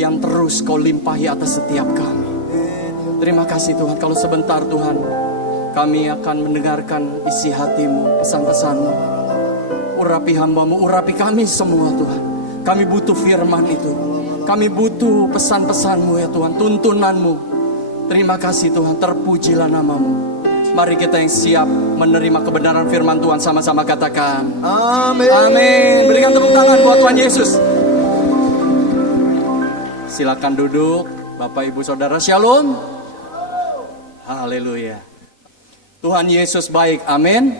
yang terus kau limpahi atas setiap kami. Terima kasih Tuhan, kalau sebentar Tuhan kami akan mendengarkan isi hati-Mu, pesan-pesan-Mu. Urapi hamba-Mu, urapi kami semua Tuhan. Kami butuh firman itu. Kami butuh pesan-pesan-Mu ya Tuhan, tuntunan-Mu. Terima kasih Tuhan, terpujilah nama-Mu. Mari kita yang siap menerima kebenaran firman Tuhan sama-sama katakan amin. Amin. Berikan tepuk tangan buat Tuhan Yesus. Silakan duduk Bapak Ibu Saudara, Shalom. Haleluya. Tuhan Yesus baik, amin.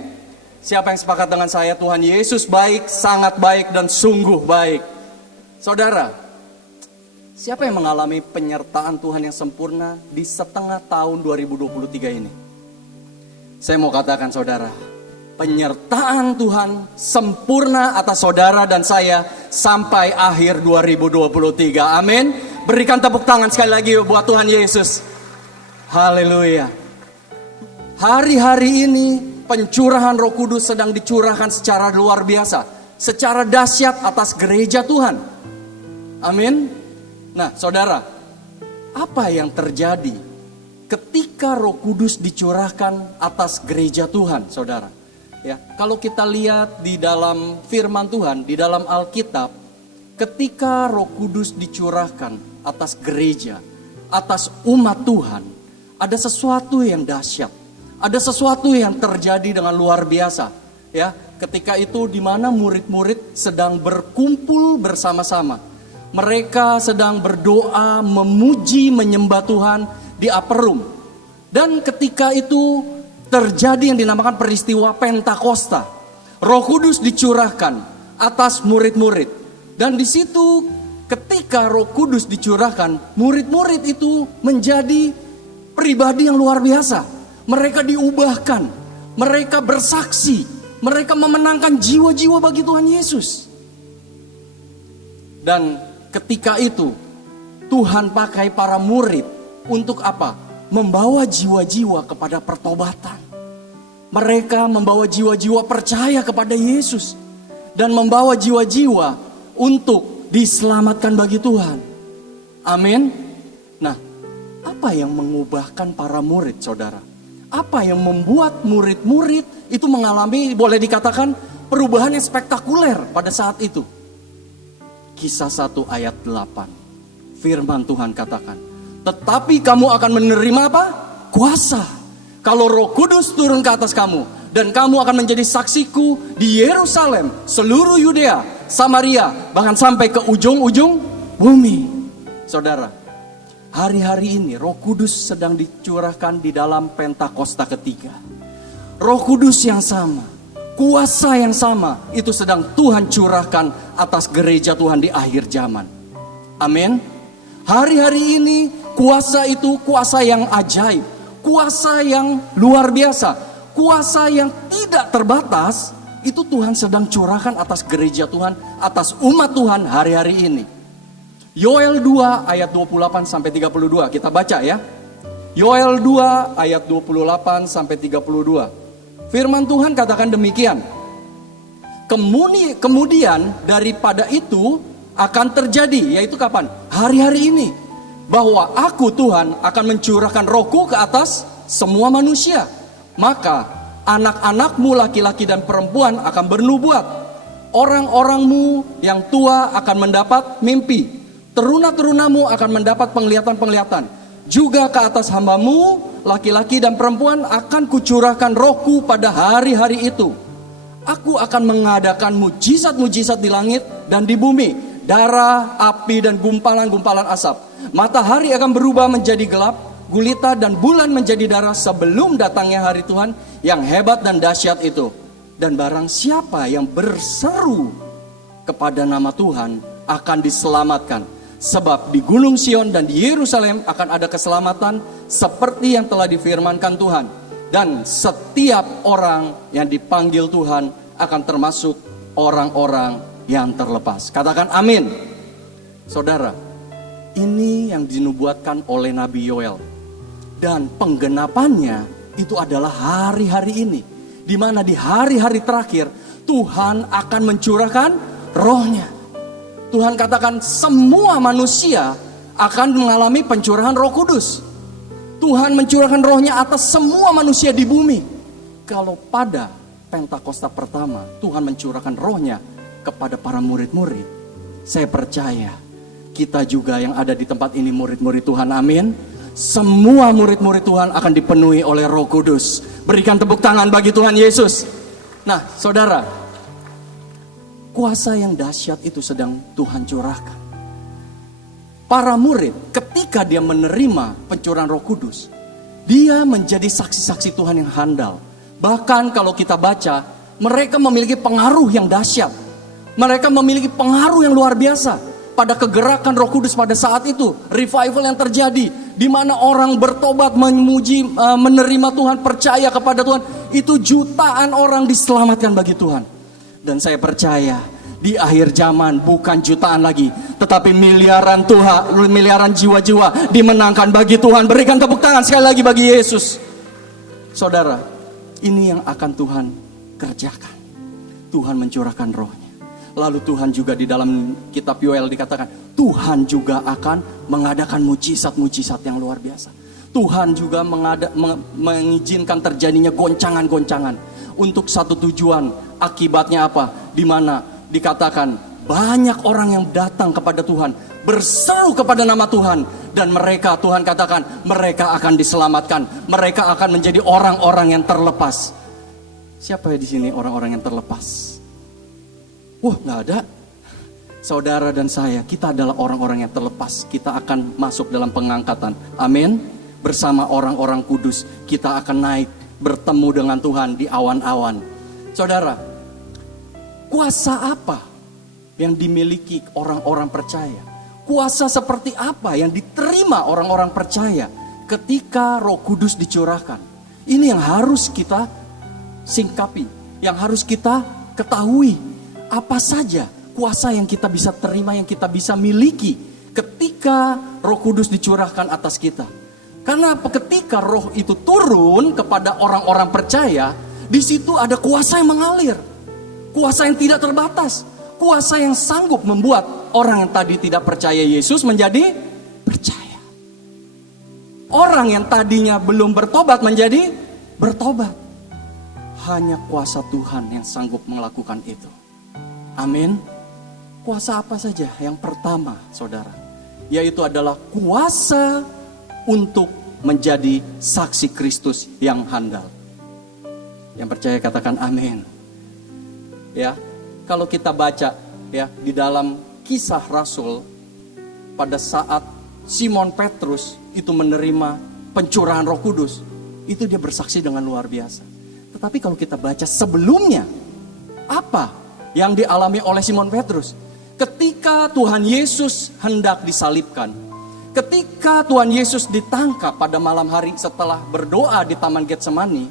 Siapa yang sepakat dengan saya? Tuhan Yesus baik, sangat baik dan sungguh baik. Saudara, siapa yang mengalami penyertaan Tuhan yang sempurna di setengah tahun 2023 ini? Saya mau katakan saudara, penyertaan Tuhan sempurna atas saudara dan saya sampai akhir 2023. Amin. Berikan tepuk tangan sekali lagi buat Tuhan Yesus. Haleluya. Hari-hari ini pencurahan Roh Kudus sedang dicurahkan secara luar biasa, secara dahsyat atas gereja Tuhan. Amin. Nah, saudara, apa yang terjadi ketika Roh Kudus dicurahkan atas gereja Tuhan, saudara? Ya, kalau kita lihat di dalam firman Tuhan, di dalam Alkitab, ketika Roh Kudus dicurahkan atas gereja, atas umat Tuhan, ada sesuatu yang dahsyat. Ada sesuatu yang terjadi dengan luar biasa, ya. Ketika itu di mana murid-murid sedang berkumpul bersama-sama. Mereka sedang berdoa, memuji, menyembah Tuhan di upper room. Dan ketika itu terjadi yang dinamakan peristiwa Pentakosta. Roh Kudus dicurahkan atas murid-murid. Dan di situ ketika Roh Kudus dicurahkan, murid-murid itu menjadi pribadi yang luar biasa. Mereka diubahkan, mereka bersaksi, mereka memenangkan jiwa-jiwa bagi Tuhan Yesus. Dan ketika itu Tuhan pakai para murid untuk apa? Membawa jiwa-jiwa kepada pertobatan. Mereka membawa jiwa-jiwa percaya kepada Yesus dan membawa jiwa-jiwa untuk diselamatkan bagi Tuhan. Amin. Nah, apa yang mengubahkan para murid, saudara? Apa yang membuat murid-murid itu mengalami, boleh dikatakan, perubahan yang spektakuler pada saat itu? Kisah 1 ayat 8. Firman Tuhan katakan, tetapi kamu akan menerima apa? Kuasa. Kalau Roh Kudus turun ke atas kamu, dan kamu akan menjadi saksiku di Yerusalem, seluruh Yudea, Samaria, bahkan sampai ke ujung-ujung bumi. Saudara, hari-hari ini Roh Kudus sedang dicurahkan di dalam Pentakosta ketiga. Roh Kudus yang sama, kuasa yang sama, itu sedang Tuhan curahkan atas gereja Tuhan di akhir zaman. Amin. Hari-hari ini kuasa itu kuasa yang ajaib, kuasa yang luar biasa, kuasa yang tidak terbatas. Itu Tuhan sedang curahkan atas gereja Tuhan, atas umat Tuhan hari-hari ini. Yoel 2 ayat 28 sampai 32 kita baca ya. Yoel 2 ayat 28 sampai 32. Firman Tuhan katakan demikian. Kemudian daripada itu akan terjadi, yaitu kapan? Hari-hari ini, bahwa aku Tuhan akan mencurahkan rohku ke atas semua manusia. Maka anak-anakmu laki-laki dan perempuan akan bernubuat. Orang-orangmu yang tua akan mendapat mimpi. Teruna-terunamu akan mendapat penglihatan-penglihatan. Juga ke atas hambamu, laki-laki dan perempuan, akan kucurahkan rohku pada hari-hari itu. Aku akan mengadakan mujizat-mujizat di langit dan di bumi. Darah, api dan gumpalan-gumpalan asap. Matahari akan berubah menjadi gelap, gulita dan bulan menjadi darah sebelum datangnya hari Tuhan yang hebat dan dahsyat itu. Dan barang siapa yang berseru kepada nama Tuhan akan diselamatkan. Sebab di Gunung Sion dan di Yerusalem akan ada keselamatan seperti yang telah difirmankan Tuhan. Dan setiap orang yang dipanggil Tuhan akan termasuk orang-orang yang terlepas. Katakan amin. Saudara, ini yang dinubuatkan oleh Nabi Yoel. Dan penggenapannya itu adalah hari-hari ini. Di mana di hari-hari terakhir Tuhan akan mencurahkan rohnya. Tuhan katakan semua manusia akan mengalami pencurahan Roh Kudus. Tuhan mencurahkan rohnya atas semua manusia di bumi. Kalau pada Pentakosta pertama Tuhan mencurahkan rohnya kepada para murid-murid, saya percaya kita juga yang ada di tempat ini murid-murid Tuhan, amin. Semua murid-murid Tuhan akan dipenuhi oleh Roh Kudus. Berikan tepuk tangan bagi Tuhan Yesus. Nah saudara, kuasa yang dahsyat itu sedang Tuhan curahkan. Para murid ketika dia menerima pencurahan Roh Kudus, dia menjadi saksi-saksi Tuhan yang handal. Bahkan kalau kita baca, mereka memiliki pengaruh yang dahsyat. Mereka memiliki pengaruh yang luar biasa pada kegerakan Roh Kudus pada saat itu. Revival yang terjadi, di mana orang bertobat, memuji, menerima Tuhan, percaya kepada Tuhan. Itu jutaan orang diselamatkan bagi Tuhan. Dan saya percaya di akhir zaman bukan jutaan lagi, tetapi miliaran Tuhan, miliaran jiwa-jiwa dimenangkan bagi Tuhan. Berikan tepuk tangan sekali lagi bagi Yesus. Saudara, ini yang akan Tuhan kerjakan. Tuhan mencurahkan rohnya. Lalu Tuhan juga di dalam kitab Yoel dikatakan, Tuhan juga akan mengadakan mujizat-mujizat yang luar biasa. Tuhan juga mengizinkan terjadinya goncangan-goncangan untuk satu tujuan. Akibatnya apa? Di mana dikatakan banyak orang yang datang kepada Tuhan, berseru kepada nama Tuhan, dan mereka, Tuhan katakan, mereka akan diselamatkan, mereka akan menjadi orang-orang yang terlepas. Siapa di sini orang-orang yang terlepas? Wah, nggak ada. Saudara dan saya, kita adalah orang-orang yang terlepas. Kita akan masuk dalam pengangkatan. Amin. Bersama orang-orang kudus, kita akan naik bertemu dengan Tuhan di awan-awan. Saudara, kuasa apa yang dimiliki orang-orang percaya? Kuasa seperti apa yang diterima orang-orang percaya ketika Roh Kudus dicurahkan? Ini yang harus kita singkapi, yang harus kita ketahui. Apa saja kuasa yang kita bisa terima, yang kita bisa miliki ketika Roh Kudus dicurahkan atas kita? Karena ketika Roh itu turun kepada orang-orang percaya, di situ ada kuasa yang mengalir. Kuasa yang tidak terbatas. Kuasa yang sanggup membuat orang yang tadi tidak percaya Yesus menjadi percaya. Orang yang tadinya belum bertobat menjadi bertobat. Hanya kuasa Tuhan yang sanggup melakukan itu. Amin. Kuasa apa saja? Yang pertama, saudara, yaitu adalah kuasa untuk menjadi saksi Kristus yang handal. Yang percaya katakan amin. Ya, kalau kita baca ya di dalam Kisah Rasul, pada saat Simon Petrus itu menerima pencurahan Roh Kudus, itu dia bersaksi dengan luar biasa. Tetapi kalau kita baca sebelumnya, apa yang dialami oleh Simon Petrus? Ketika Tuhan Yesus hendak disalibkan, ketika Tuhan Yesus ditangkap pada malam hari setelah berdoa di Taman Getsemani,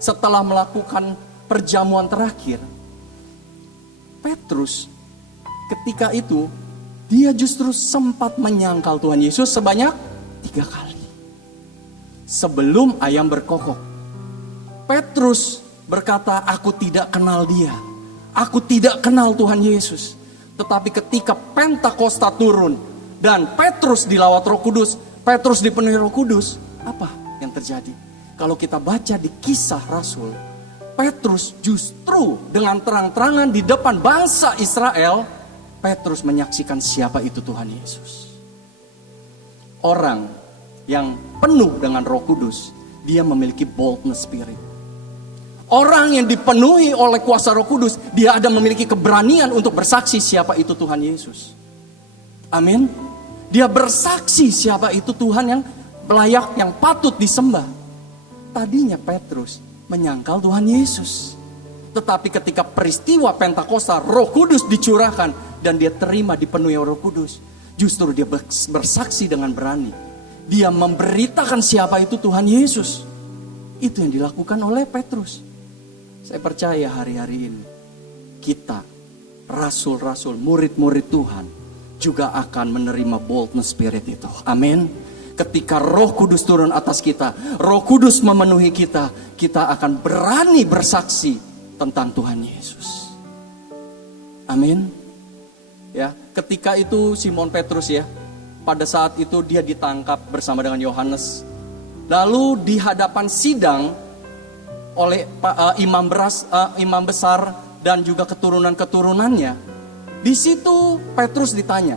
setelah melakukan perjamuan terakhir, Petrus ketika itu dia justru sempat menyangkal Tuhan Yesus sebanyak 3 kali. Sebelum ayam berkokok, Petrus berkata, aku tidak kenal dia. Aku tidak kenal Tuhan Yesus. Tetapi ketika Pentakosta turun dan Petrus dilawat Roh Kudus, Petrus dipenuhi Roh Kudus, apa yang terjadi? Kalau kita baca di Kisah Rasul, Petrus justru dengan terang-terangan di depan bangsa Israel, Petrus menyaksikan siapa itu Tuhan Yesus. Orang yang penuh dengan Roh Kudus, dia memiliki boldness spirit. Orang yang dipenuhi oleh kuasa Roh Kudus, dia ada memiliki keberanian untuk bersaksi siapa itu Tuhan Yesus. Amin. Dia bersaksi siapa itu Tuhan yang layak, yang patut disembah. Tadinya Petrus menyangkal Tuhan Yesus. Tetapi ketika peristiwa Pentakosta, Roh Kudus dicurahkan dan dia terima dipenuhi Roh Kudus, justru dia bersaksi dengan berani. Dia memberitakan siapa itu Tuhan Yesus. Itu yang dilakukan oleh Petrus. Saya percaya hari-hari ini kita, rasul-rasul, murid-murid Tuhan, juga akan menerima boldness spirit itu. Amin. Ketika Roh Kudus turun atas kita, Roh Kudus memenuhi kita, kita akan berani bersaksi tentang Tuhan Yesus. Amin. Ya, ketika itu Simon Petrus ya, pada saat itu dia ditangkap bersama dengan Yohanes. Lalu di hadapan sidang oleh imam besar dan juga keturunan-keturunannya. Di situ Petrus ditanya,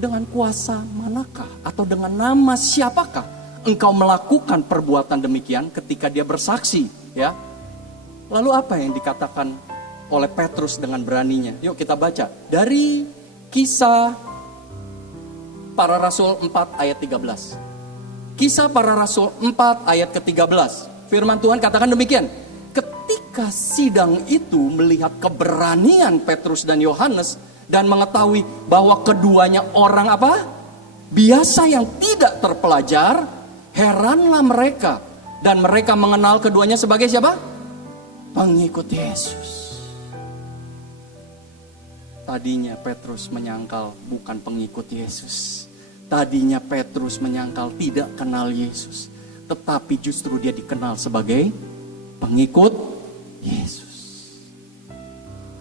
dengan kuasa manakah atau dengan nama siapakah engkau melakukan perbuatan demikian? Ketika dia bersaksi, ya. Lalu apa yang dikatakan oleh Petrus dengan beraninya? Yuk kita baca dari Kisah Para Rasul 4 ayat 13. Kisah Para Rasul 4 ayat ke-13. Firman Tuhan katakan demikian. Ketika sidang itu melihat keberanian Petrus dan Yohanes dan mengetahui bahwa keduanya orang apa? Biasa yang tidak terpelajar, heranlah mereka dan mereka mengenal keduanya sebagai siapa? Pengikut Yesus. Tadinya Petrus menyangkal bukan pengikut Yesus. Tadinya Petrus menyangkal tidak kenal Yesus. Tetapi justru dia dikenal sebagai pengikut Yesus.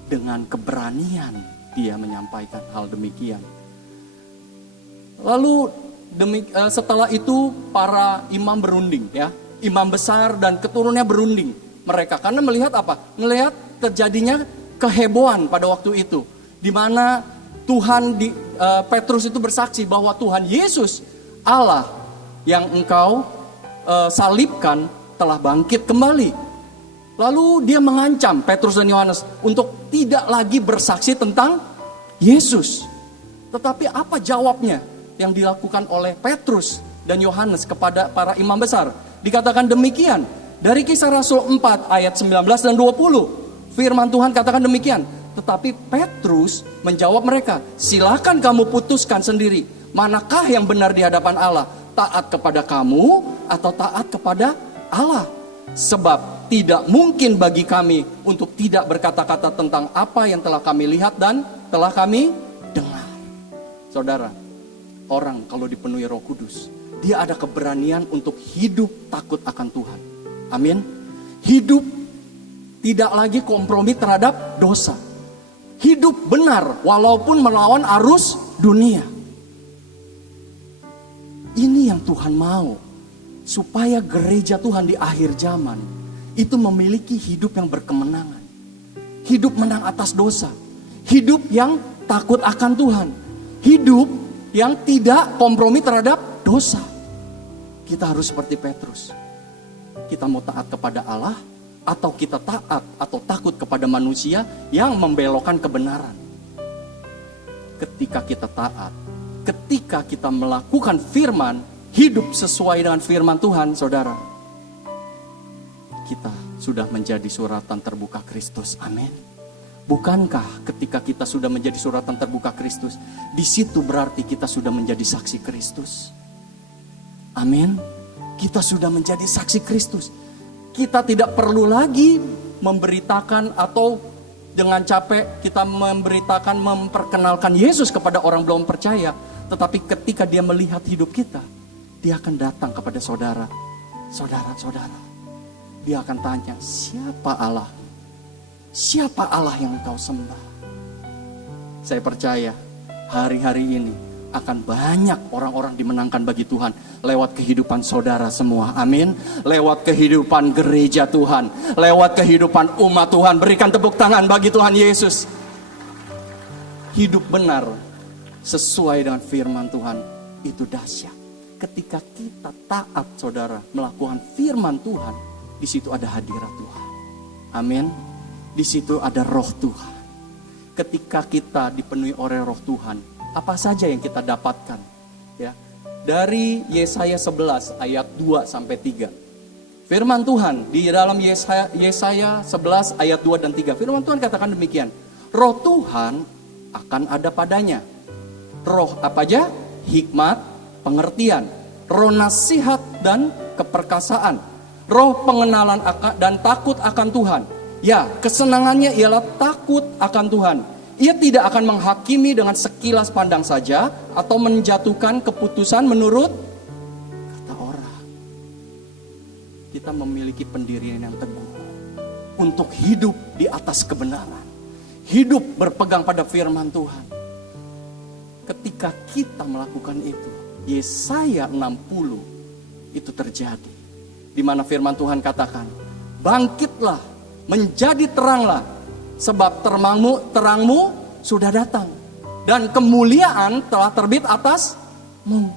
Dengan keberanian dia menyampaikan hal demikian. Lalu setelah itu para imam berunding, ya. Imam besar dan keturunannya berunding mereka karena melihat apa? Melihat terjadinya kehebohan pada waktu itu, di mana Petrus itu bersaksi bahwa Tuhan Yesus Allah yang engkau salibkan telah bangkit kembali. Lalu dia mengancam Petrus dan Yohanes untuk tidak lagi bersaksi tentang Yesus. Tetapi apa jawabnya yang dilakukan oleh Petrus dan Yohanes kepada para imam besar? Dikatakan demikian dari Kisah Rasul 4 ayat 19 dan 20. Firman Tuhan katakan demikian. Tetapi Petrus menjawab mereka, silakan kamu putuskan sendiri, manakah yang benar di hadapan Allah, taat kepada kamu atau taat kepada Allah. Sebab tidak mungkin bagi kami untuk tidak berkata-kata tentang apa yang telah kami lihat dan telah kami dengar. Saudara, orang kalau dipenuhi Roh Kudus, dia ada keberanian untuk hidup takut akan Tuhan. Amin. Hidup tidak lagi kompromi terhadap dosa. Hidup benar walaupun melawan arus dunia. Ini yang Tuhan mau, supaya gereja Tuhan di akhir zaman itu memiliki hidup yang berkemenangan. Hidup menang atas dosa. Hidup yang takut akan Tuhan. Hidup yang tidak kompromi terhadap dosa. Kita harus seperti Petrus. Kita mau taat kepada Allah, atau kita taat atau takut kepada manusia yang membelokkan kebenaran. Ketika kita taat, ketika kita melakukan firman, hidup sesuai dengan firman Tuhan, saudara, kita sudah menjadi suratan terbuka Kristus. Amin. Bukankah ketika kita sudah menjadi suratan terbuka Kristus, di situ berarti kita sudah menjadi saksi Kristus. Amin. Kita sudah menjadi saksi Kristus. Kita tidak perlu lagi memberitakan atau dengan capek kita memberitakan, memperkenalkan Yesus kepada orang belum percaya. Tetapi ketika dia melihat hidup kita, dia akan datang kepada saudara-saudara. Dia akan tanya, siapa Allah? Siapa Allah yang engkau sembah? Saya percaya hari-hari ini akan banyak orang-orang dimenangkan bagi Tuhan lewat kehidupan saudara semua. Amin. Lewat kehidupan gereja Tuhan, lewat kehidupan umat Tuhan. Berikan tepuk tangan bagi Tuhan Yesus. Hidup benar sesuai dengan firman Tuhan itu dahsyat. Ketika kita taat, saudara, melakukan firman Tuhan, di situ ada hadirat Tuhan. Amin. Di situ ada roh Tuhan. Ketika kita dipenuhi oleh roh Tuhan, apa saja yang kita dapatkan? Ya. Dari Yesaya 11 ayat 2 sampai 3. Firman Tuhan di dalam Yesaya 11 ayat 2 dan 3. Firman Tuhan katakan demikian. Roh Tuhan akan ada padanya. Roh apa aja? Hikmat, pengertian, roh nasihat dan keperkasaan, roh pengenalan dan takut akan Tuhan. Ya, kesenangannya ialah takut akan Tuhan. Ia tidak akan menghakimi dengan sekilas pandang saja atau menjatuhkan keputusan menurut kata orang. Kita memiliki pendirian yang teguh untuk hidup di atas kebenaran. Hidup berpegang pada firman Tuhan. ketika kita melakukan itu, Yesaya 60 itu terjadi. Di mana firman Tuhan katakan, bangkitlah, menjadi teranglah, sebab terangmu sudah datang, dan kemuliaan telah terbit atasmu.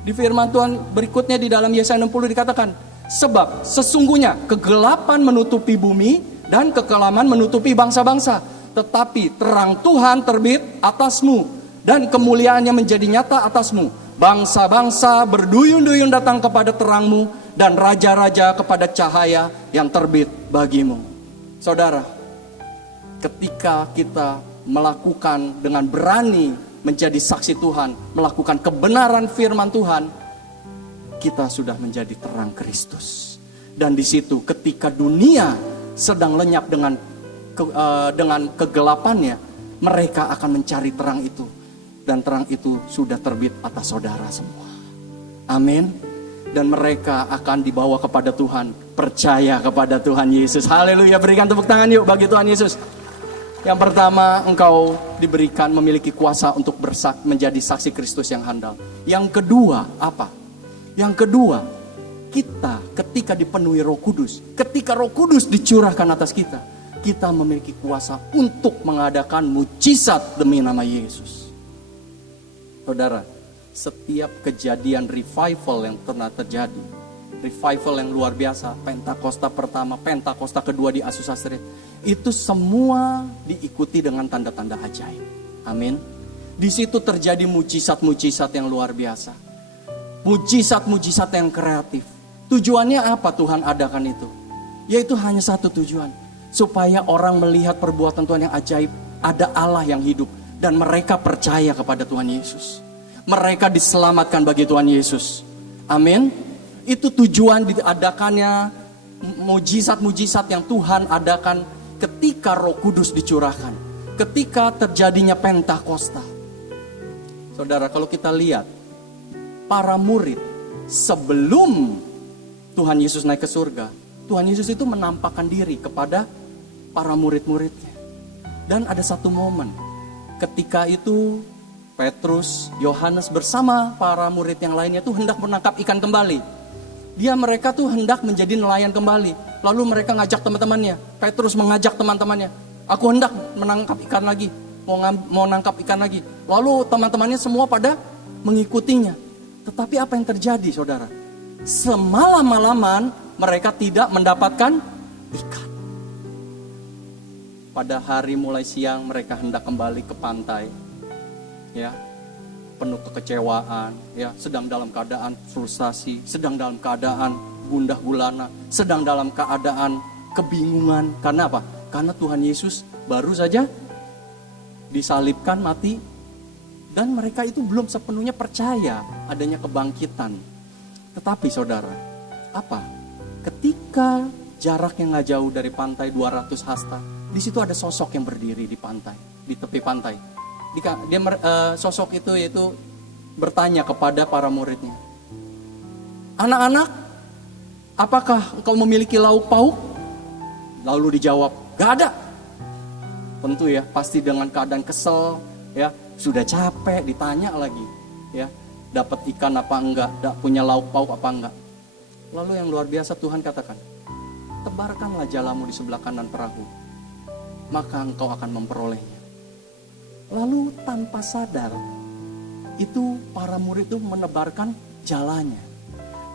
Di firman Tuhan berikutnya di dalam Yesaya 60 dikatakan, sebab sesungguhnya kegelapan menutupi bumi dan kekelaman menutupi bangsa-bangsa, tetapi terang Tuhan terbit atasmu dan kemuliaannya menjadi nyata atasmu. Bangsa-bangsa berduyun-duyun datang kepada terangmu dan raja-raja kepada cahaya yang terbit bagimu. Saudara, ketika kita melakukan dengan berani menjadi saksi Tuhan, melakukan kebenaran firman Tuhan, kita sudah menjadi terang Kristus. Dan di situ ketika dunia sedang lenyap dengan kegelapannya, mereka akan mencari terang itu. Dan terang itu sudah terbit atas saudara semua. Amin. Dan mereka akan dibawa kepada Tuhan, percaya kepada Tuhan Yesus. Haleluya, berikan tepuk tangan yuk bagi Tuhan Yesus. Yang pertama, engkau diberikan memiliki kuasa untuk menjadi saksi Kristus yang handal. Yang kedua, apa? Yang kedua, kita ketika dipenuhi Roh Kudus, ketika Roh Kudus dicurahkan atas kita, kita memiliki kuasa untuk mengadakan mujizat demi nama Yesus. Saudara, setiap kejadian revival yang pernah terjadi, revival yang luar biasa, Pentakosta pertama, Pentakosta kedua di Azusa Street, itu semua diikuti dengan tanda-tanda ajaib. Amin. Di situ terjadi mujizat-mujizat yang luar biasa. Mujizat-mujizat yang kreatif. Tujuannya apa Tuhan adakan itu? Yaitu hanya satu tujuan. Supaya orang melihat perbuatan Tuhan yang ajaib. Ada Allah yang hidup. Dan mereka percaya kepada Tuhan Yesus. Mereka diselamatkan bagi Tuhan Yesus. Amin. Itu tujuan diadakannya mujizat-mujizat yang Tuhan adakan ketika Roh Kudus dicurahkan, ketika terjadinya Pentakosta. Saudara, kalau kita lihat para murid sebelum Tuhan Yesus naik ke surga, Tuhan Yesus itu menampakkan diri kepada para murid-muridnya. Dan ada satu momen ketika itu Petrus, Yohanes bersama para murid yang lainnya tuh hendak menangkap ikan kembali. Mereka tuh hendak menjadi nelayan kembali. Lalu mereka ngajak teman-temannya. Petrus mengajak teman-temannya. Aku hendak menangkap ikan lagi. Mau nangkap ikan lagi. Lalu teman-temannya semua pada mengikutinya. Tetapi apa yang terjadi, saudara? Semalam-malaman mereka tidak mendapatkan ikan. Pada hari mulai siang mereka hendak kembali ke pantai. Ya, penuh kekecewaan, ya, sedang dalam keadaan frustasi, sedang dalam keadaan gundah gulana, sedang dalam keadaan kebingungan. Karena apa? Karena Tuhan Yesus baru saja disalibkan, mati, dan mereka itu belum sepenuhnya percaya adanya kebangkitan. Tetapi saudara, apa? Ketika jaraknya nggak jauh dari pantai 200 hasta, di situ ada sosok yang berdiri di pantai, di tepi pantai. Sosok itu yaitu bertanya kepada para muridnya, anak-anak, apakah engkau memiliki lauk pauk? Lalu dijawab, gak ada. Tentu ya, pasti dengan keadaan kesel, ya, sudah capek, ditanya lagi, ya, dapat ikan apa enggak, punya lauk pauk apa enggak. Lalu yang luar biasa Tuhan katakan, tebarkanlah jalamu di sebelah kanan perahu, maka engkau akan memperolehnya. Lalu tanpa sadar, itu para murid itu menebarkan jalannya.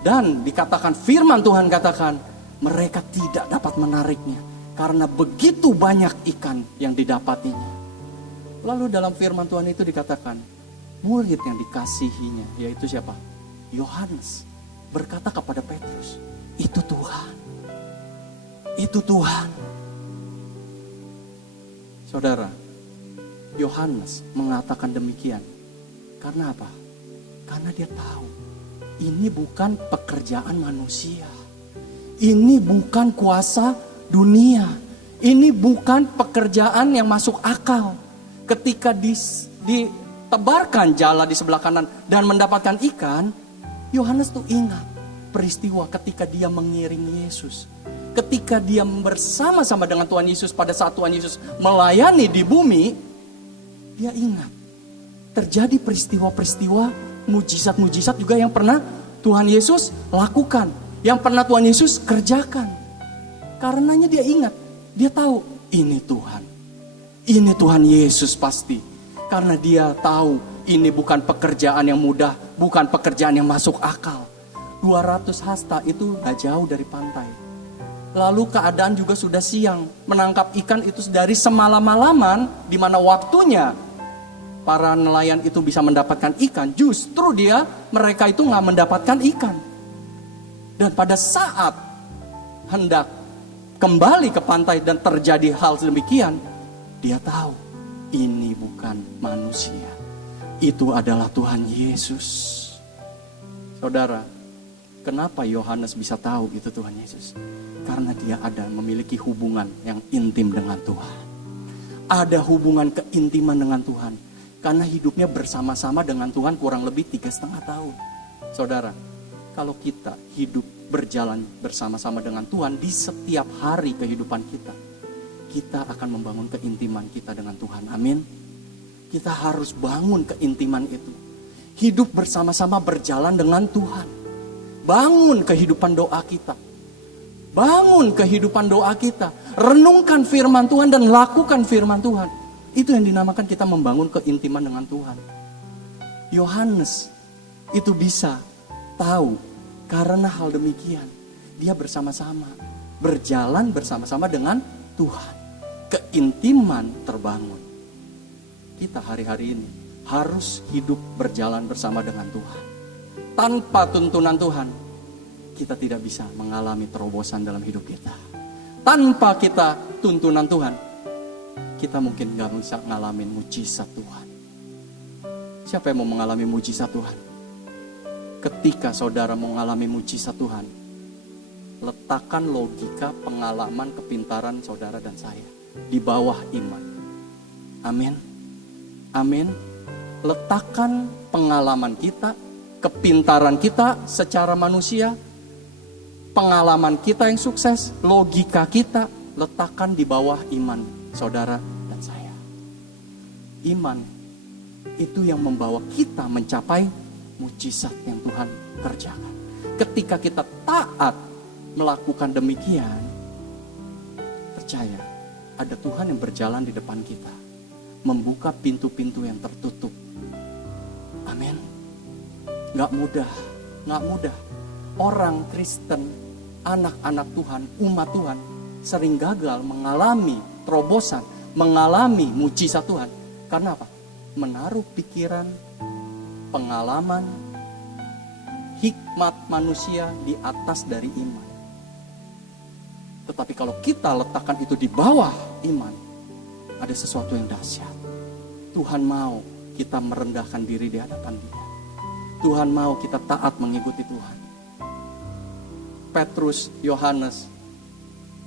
Dan dikatakan firman Tuhan katakan, mereka tidak dapat menariknya. Karena begitu banyak ikan yang didapatinya. Lalu dalam firman Tuhan itu dikatakan, murid yang dikasihinya, yaitu siapa? Yohanes, berkata kepada Petrus, itu Tuhan. Itu Tuhan. Saudara, Yohanes mengatakan demikian. Karena apa? Karena dia tahu ini bukan pekerjaan manusia. Ini bukan kuasa dunia. Ini bukan pekerjaan yang masuk akal. Ketika ditebarkan jala di sebelah kanan dan mendapatkan ikan, Yohanes tuh ingat peristiwa ketika dia mengiringi Yesus. Ketika dia bersama-sama dengan Tuhan Yesus pada saat Tuhan Yesus melayani di bumi, dia ingat terjadi peristiwa-peristiwa, mujizat-mujizat juga yang pernah Tuhan Yesus lakukan, yang pernah Tuhan Yesus kerjakan. Karenanya dia ingat, dia tahu ini Tuhan Yesus pasti. Karena dia tahu ini bukan pekerjaan yang mudah, bukan pekerjaan yang masuk akal. 200 hasta itu gak jauh dari pantai. Lalu keadaan juga sudah siang. Menangkap ikan itu dari semalam-malaman, di mana waktunya para nelayan itu bisa mendapatkan ikan. Justru mereka itu gak mendapatkan ikan. Dan pada saat hendak kembali ke pantai dan terjadi hal demikian, dia tahu ini bukan manusia. Itu adalah Tuhan Yesus. Saudara, kenapa Yohanes bisa tahu itu Tuhan Yesus? Karena dia memiliki hubungan yang intim dengan Tuhan. Ada hubungan keintiman dengan Tuhan. Karena hidupnya bersama-sama dengan Tuhan kurang lebih 3,5 tahun. Saudara, kalau kita hidup berjalan bersama-sama dengan Tuhan di setiap hari kehidupan kita akan membangun keintiman kita dengan Tuhan. Amin. Kita harus bangun keintiman itu. Hidup bersama-sama berjalan dengan Tuhan. Bangun kehidupan doa kita. Bangun kehidupan doa kita. Renungkan firman Tuhan dan lakukan firman Tuhan. Itu yang dinamakan kita membangun keintiman dengan Tuhan. Yohanes itu bisa tahu karena hal demikian. Dia bersama-sama. Berjalan bersama-sama dengan Tuhan. Keintiman terbangun. Kita hari-hari ini harus hidup berjalan bersama dengan Tuhan. Tanpa tuntunan Tuhan, kita tidak bisa mengalami terobosan dalam hidup kita. Tanpa kita tuntunan Tuhan, kita mungkin gak bisa ngalamin mujizat Tuhan. Siapa yang mau mengalami mujizat Tuhan? Ketika saudara mau mengalami mujizat Tuhan, letakkan logika, pengalaman, kepintaran saudara dan saya di bawah iman. Amin. Amin. Letakkan pengalaman kita, kepintaran kita secara manusia, pengalaman kita yang sukses, logika kita, letakkan di bawah iman saudara dan saya. Iman itu yang membawa kita mencapai mujizat yang Tuhan kerjakan. Ketika kita taat melakukan demikian, percaya ada Tuhan yang berjalan di depan kita, membuka pintu-pintu yang tertutup. Amin. Gak mudah. Orang Kristen, anak-anak Tuhan, umat Tuhan, sering gagal mengalami terobosan, mengalami mujizat Tuhan. Karena apa? Menaruh pikiran, pengalaman, hikmat manusia di atas dari iman. Tetapi kalau kita letakkan itu di bawah iman, ada sesuatu yang dahsyat. Tuhan mau kita merendahkan diri di hadapan Dia. Tuhan mau kita taat mengikuti Tuhan. Petrus, Yohanes,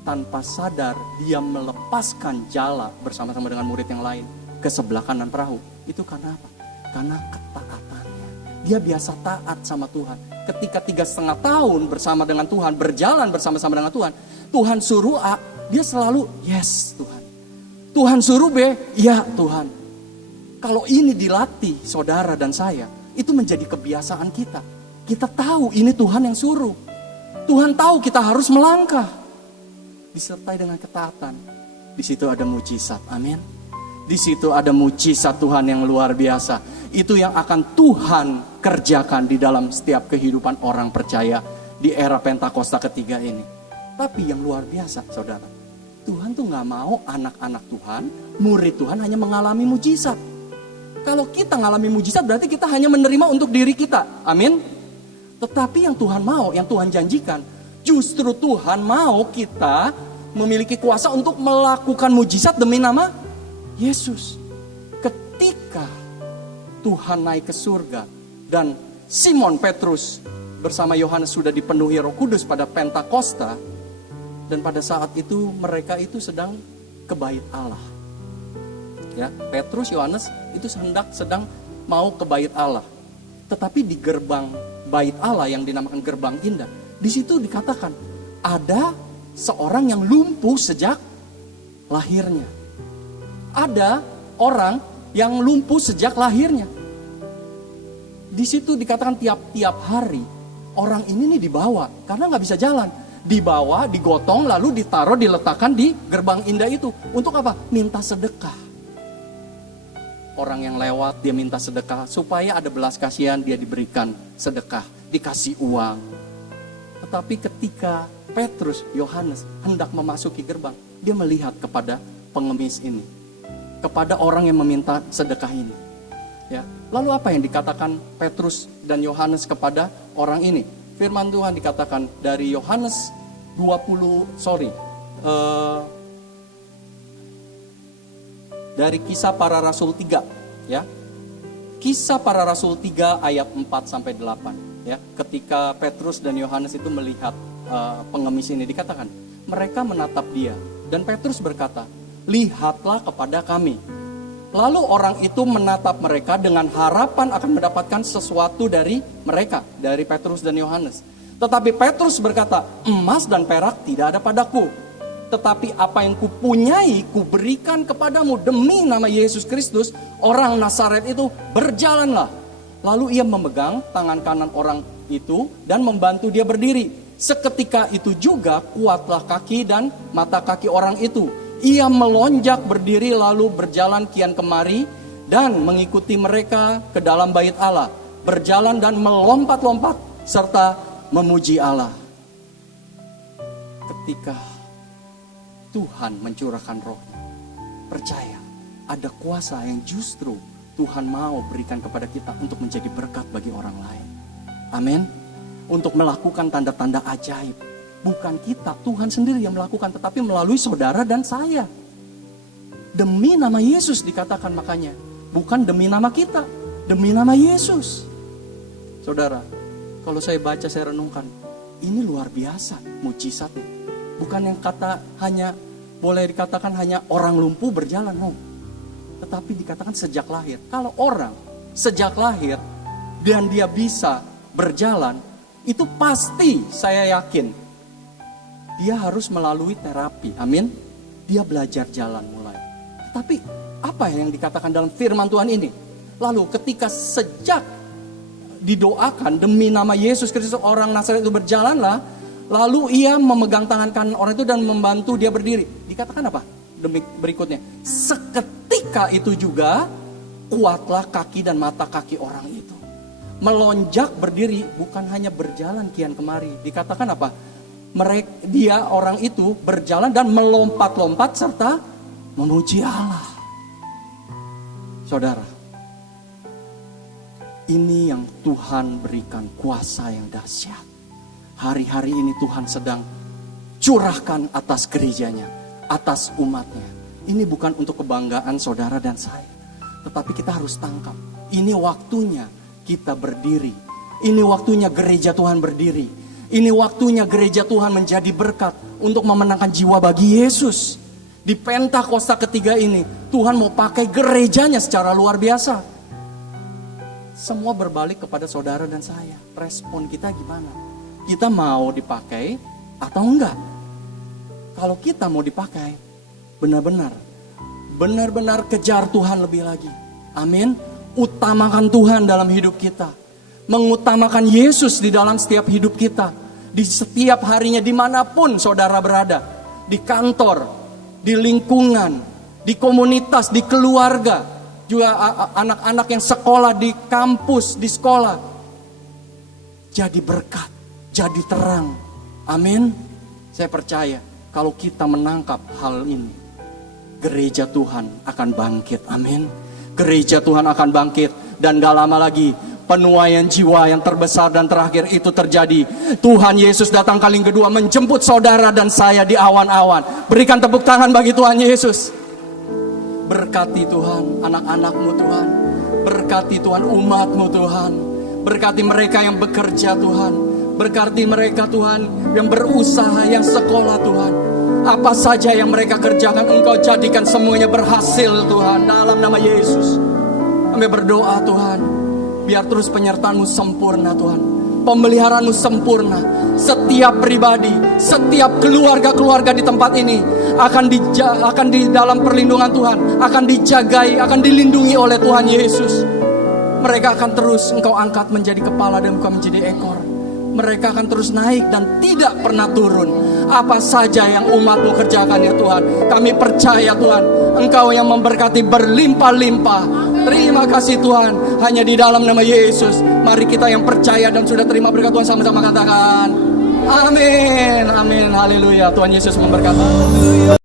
tanpa sadar dia melepaskan jala bersama-sama dengan murid yang lain ke sebelah kanan perahu. Itu karena apa? Karena ketaatannya. Dia biasa taat sama Tuhan. Ketika 3,5 tahun bersama dengan Tuhan, berjalan bersama-sama dengan Tuhan, Tuhan suruh A, dia selalu yes Tuhan. Tuhan suruh B, ya Tuhan. Kalau ini dilatih saudara dan saya, itu menjadi kebiasaan kita. Kita tahu ini Tuhan yang suruh. Tuhan tahu kita harus melangkah. Disertai dengan ketaatan. Di situ ada mujizat, amin. Di situ ada mujizat Tuhan yang luar biasa. Itu yang akan Tuhan kerjakan di dalam setiap kehidupan orang percaya di era Pentakosta ketiga ini. Tapi yang luar biasa saudara, Tuhan tuh gak mau anak-anak Tuhan, murid Tuhan hanya mengalami mujizat. Kalau kita mengalami mujizat berarti kita hanya menerima untuk diri kita, amin. Tetapi yang Tuhan mau, yang Tuhan janjikan, justru Tuhan mau kita memiliki kuasa untuk melakukan mujizat demi nama Yesus. Ketika Tuhan naik ke surga dan Simon Petrus bersama Yohanes sudah dipenuhi Roh Kudus pada Pentakosta, dan pada saat itu mereka itu sedang ke bait Allah. Ya, Petrus, Yohanes itu sedang mau ke bait Allah. Tetapi di gerbang bait Allah yang dinamakan gerbang indah, di situ dikatakan ada seorang yang lumpuh sejak lahirnya. Ada orang yang lumpuh sejak lahirnya. Di situ dikatakan tiap-tiap hari orang ini nih dibawa karena nggak bisa jalan. Dibawa, digotong, lalu ditaruh, diletakkan di gerbang indah itu. Untuk apa? Minta sedekah. Orang yang lewat dia minta sedekah supaya ada belas kasihan, dia diberikan sedekah, dikasih uang. Tetapi ketika Petrus, Yohanes hendak memasuki gerbang, dia melihat kepada pengemis ini, kepada orang yang meminta sedekah ini. Ya, lalu apa yang dikatakan Petrus dan Yohanes kepada orang ini? Firman Tuhan dikatakan dari Yohanes dari Kisah Para Rasul 3, ya. Kisah Para Rasul 3 ayat 4 sampai 8, ya. Ketika Petrus dan Yohanes itu melihat pengemis ini, dikatakan mereka menatap dia dan Petrus berkata, "Lihatlah kepada kami." Lalu orang itu menatap mereka dengan harapan akan mendapatkan sesuatu dari mereka, dari Petrus dan Yohanes. Tetapi Petrus berkata, "Emas dan perak tidak ada padaku. Tetapi apa yang kupunyai, kuberikan kepadamu demi nama Yesus Kristus, orang Nazaret itu, berjalanlah." Lalu ia memegang tangan kanan orang itu dan membantu dia berdiri. Seketika itu juga kuatlah kaki dan mata kaki orang itu. Ia melonjak berdiri lalu berjalan kian kemari dan mengikuti mereka ke dalam bait Allah. Berjalan dan melompat-lompat serta memuji Allah. Ketika Tuhan mencurahkan roh-Nya, percaya ada kuasa yang justru Tuhan mau berikan kepada kita untuk menjadi berkat bagi orang lain. Amin. Untuk melakukan tanda-tanda ajaib. Bukan kita, Tuhan sendiri yang melakukan, tetapi melalui saudara dan saya. Demi nama Yesus dikatakan makanya. Bukan demi nama kita, demi nama Yesus. Saudara, kalau saya baca, saya renungkan, ini luar biasa mujizat. Bukan yang kata hanya, boleh dikatakan hanya orang lumpuh berjalan, no. Tetapi dikatakan sejak lahir. Kalau orang sejak lahir dan dia bisa berjalan, itu pasti saya yakin dia harus melalui terapi, amin. Dia belajar jalan mulai. Tapi apa yang dikatakan dalam firman Tuhan ini? Lalu ketika sejak didoakan demi nama Yesus Kristus orang Nazaret itu berjalanlah, lalu ia memegang tangan kanan orang itu dan membantu dia berdiri. Dikatakan apa? Demi berikutnya, seketika itu juga kuatlah kaki dan mata kaki orang itu. Melonjak berdiri, bukan hanya berjalan kian kemari. Dikatakan apa? Dia orang itu berjalan dan melompat-lompat serta memuji Allah. Saudara, ini yang Tuhan berikan kuasa yang dahsyat. Hari-hari ini Tuhan sedang curahkan atas gerejanya, atas umatnya. Ini bukan untuk kebanggaan saudara dan saya, tetapi kita harus tangkap. Ini waktunya kita berdiri. Ini waktunya gereja Tuhan berdiri. Ini waktunya gereja Tuhan menjadi berkat untuk memenangkan jiwa bagi Yesus. Di Pentakosta ketiga ini, Tuhan mau pakai gerejanya secara luar biasa. Semua berbalik kepada saudara dan saya. Respon kita gimana? Kita mau dipakai atau enggak? Kalau kita mau dipakai, benar-benar kejar Tuhan lebih lagi. Amin. Utamakan Tuhan dalam hidup kita. Mengutamakan Yesus di dalam setiap hidup kita. Di setiap harinya dimanapun saudara berada. Di kantor, di lingkungan, di komunitas, di keluarga. Juga anak-anak yang sekolah di kampus, di sekolah. Jadi berkat, jadi terang. Amin. Saya percaya kalau kita menangkap hal ini, gereja Tuhan akan bangkit. Amin. Gereja Tuhan akan bangkit. Dan gak lama lagi penuaian jiwa yang terbesar dan terakhir itu terjadi. Tuhan Yesus datang kali kedua menjemput saudara dan saya di awan-awan. Berikan tepuk tangan bagi Tuhan Yesus. Berkati Tuhan anak-anakmu Tuhan. Berkati Tuhan umatmu Tuhan. Berkati mereka yang bekerja Tuhan. Berkati mereka Tuhan yang berusaha, yang sekolah Tuhan. Apa saja yang mereka kerjakan, Engkau jadikan semuanya berhasil Tuhan. Dalam nama Yesus kami berdoa Tuhan, biar terus penyertaan-Mu sempurna Tuhan. Pemeliharaanmu sempurna. Setiap pribadi, setiap keluarga-keluarga di tempat ini akan di dalam perlindungan Tuhan, akan dijagai, akan dilindungi oleh Tuhan Yesus. Mereka akan terus Engkau angkat menjadi kepala dan bukan menjadi ekor. Mereka akan terus naik dan tidak pernah turun. Apa saja yang umat-Mu kerjakan ya Tuhan, kami percaya Tuhan, Engkau yang memberkati berlimpah-limpah. Terima kasih Tuhan, hanya di dalam nama Yesus. Mari kita yang percaya dan sudah terima berkat Tuhan sama-sama katakan amin, amin, haleluya. Tuhan Yesus memberkati.